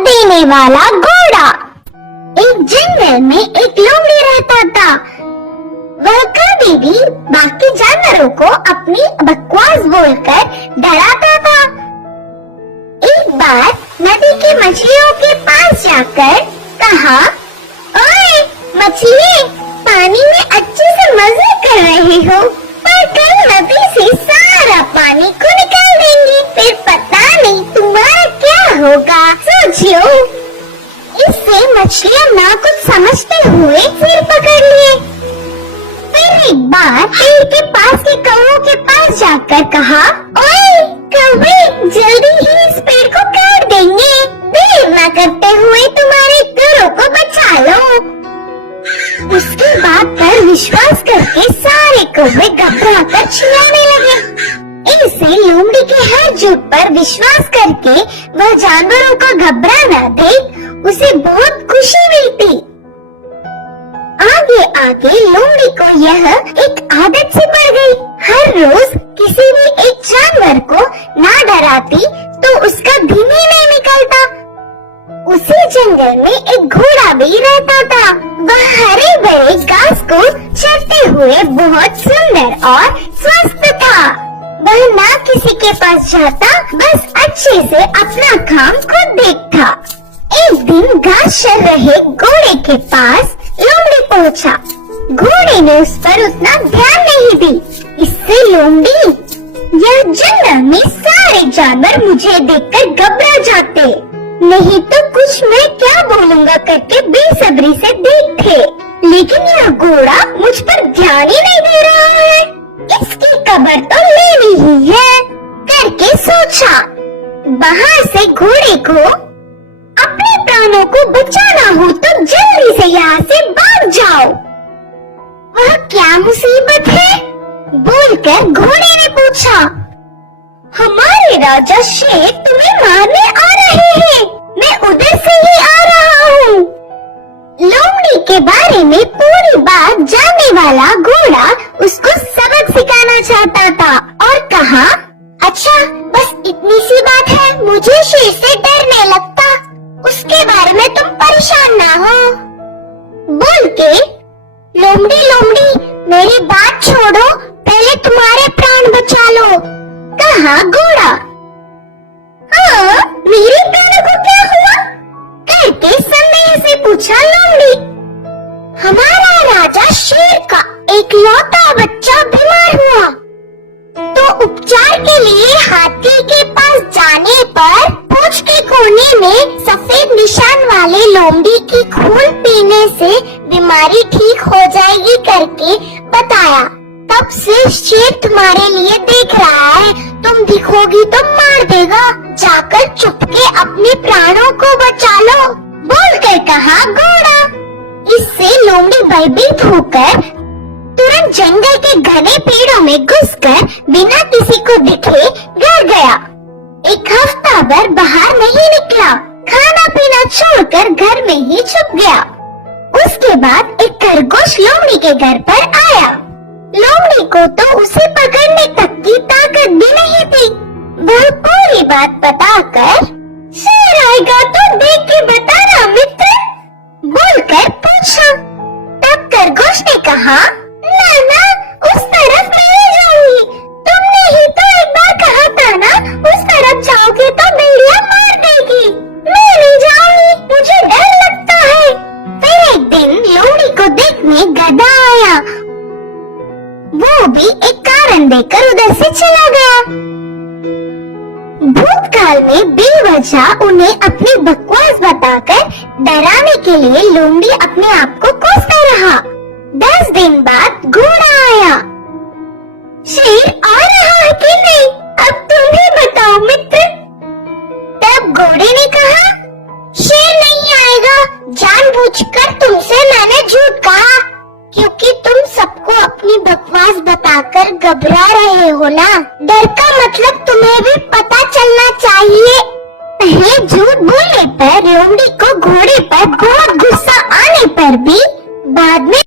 देने वाला घोड़ा। एक जंगल में एक लोमड़ी रहता था। वह कभी भी बाकी जानवरों को अपनी बकवास बोलकर डराता था। एक बार नदी की मछलियों के पास जाकर कहा, ओए मछली, पानी में अच्छे से मजे कर रहे हो, पर कल नदी से सारा पानी को निकाल देंगी, फिर पता नहीं तुम्हारा क्या होगा, सोचियो। इससे मछलियाँ ना कुछ समझते हुए सिर पकड़ लिए। फिर एक बार पेड़ के पास के कौवों के पास जाकर कहा, ओए कौवे, जल्दी ही इस पेड़ को काट देंगे, देर न करते हुए तुम्हारे घरों को बचा लो। उसकी बात पर विश्वास करके सारे कौवे घबराकर चिल्लाने लगे। ऐसे लोमड़ी के हर झूठ पर विश्वास करके वह जानवरों का घबराना देख उसे बहुत खुशी मिलती। आगे आगे लोमड़ी को यह एक आदत सी पड़ गई। हर रोज किसी भी एक जानवर को ना डराती तो उसका दिन ही नहीं निकलता। उसी जंगल में एक घोड़ा भी रहता था। वह हरे भरे घास को चरते हुए बहुत सुंदर और स्वस्थ था। वह ना किसी के पास जाता, बस अच्छे से अपना काम खुद देखता। एक दिन घास चर रहे घोड़े के पास लोमड़ी पहुंचा। घोड़े ने उस पर उतना ध्यान नहीं दी। इससे लोमड़ी, यह जंगल में सारे जानवर मुझे देखकर घबरा जाते, नहीं तो कुछ मैं क्या बोलूँगा करके बेसब्री से देखते, लेकिन यह घोड़ा मुझ पर ध्यान ही नहीं दे रहा है, इसकी खबर तो लेनी ही है करके सोचा। बाहर से घोड़े को अपने प्राणों को बचाना हो तो जल्दी से यहाँ से भाग जाओ। वह क्या मुसीबत है? बोलकर घोड़े ने पूछा। हमारे राजा शेर तुम्हें मारने आ रहे हैं, मैं उधर से ही आ रहा हूँ। लोमड़ी के बारे में पूरी बात जानने वाला घोड़ा उसको सबक सिखाना चाहता था और कहा, अच्छा बस इतनी सी बात है, मुझे शेर से डरने लगता, उसके बारे में तुम परेशान ना हो। बोल के लोमड़ी लोमड़ी मेरी बात छोड़ो, पहले तुम्हारे प्राण बचा लो, कहा घोड़ा। हाँ, मेरे प्राणों को क्या हुआ? करके संदेह से पूछा लोमड़ी। हमारा राजा शेर का एक लौता बच्चा बीमार हुआ, तो उपचार के लिए हाथी के पास जाने पर पूंछ के कोने में सफेद निशान वाले लोमड़ी की खून पीने से बीमारी ठीक हो जाएगी करके बताया। तब से शेर तुम्हारे लिए देख रहा है, तुम दिखोगी तो मार देगा, जाकर चुपके अपने प्राणों को बचा लो, बोलकर कहा घोड़ा। इससे लोमड़ी भयभीत होकर तुरंत जंगल के घने पेड़ों में घुसकर बिना किसी को दिखे घर गया। एक हफ्ता भर बाहर नहीं निकला, खाना पीना छोड़कर घर में ही छुप गया। उसके बाद एक खरगोश लोमड़ी के घर पर आया। लोमड़ी को तो उसे पकड़ने तक की ताकत भी नहीं थी। वह पूरी बात बताकर, शेर आएगा तो देख के बताना मित्र, बोलकर पूछा। तब खरगोश ने कहा, ना ना, उस तरफ नहीं जाऊंगी, तुमने ही तो एक बार कहा था ना, उस तरफ जाओगे तो भेड़िया मार देगी, मैं नहीं जाऊंगी, मुझे डर लगता है। फिर एक दिन लोमड़ी को देखने गधा आया। वो भी एक कारण देकर उधर से चला गया। भूतकाल में बेवजह उन्हें अपनी बकवास बताकर डराने के लिए लोमड़ी अपने आप को कोसता रहा। 10 दिन बाद घोड़ा आया। शेर आ रहा है कि नहीं, अब तुम ही बताओ मित्र। तब घोड़े ने कहा, शेर नहीं आएगा, जानबूझकर तुमसे मैंने झूठ कहा, क्योंकि तुम सबको अपनी बकवास बताकर घबरा रहे हो ना। डर का मतलब तुम्हें भी पता चलना चाहिए। पहले झूठ बोलने पर लोमड़ी को घोड़े पर बहुत गुस्सा आने पर भी बाद में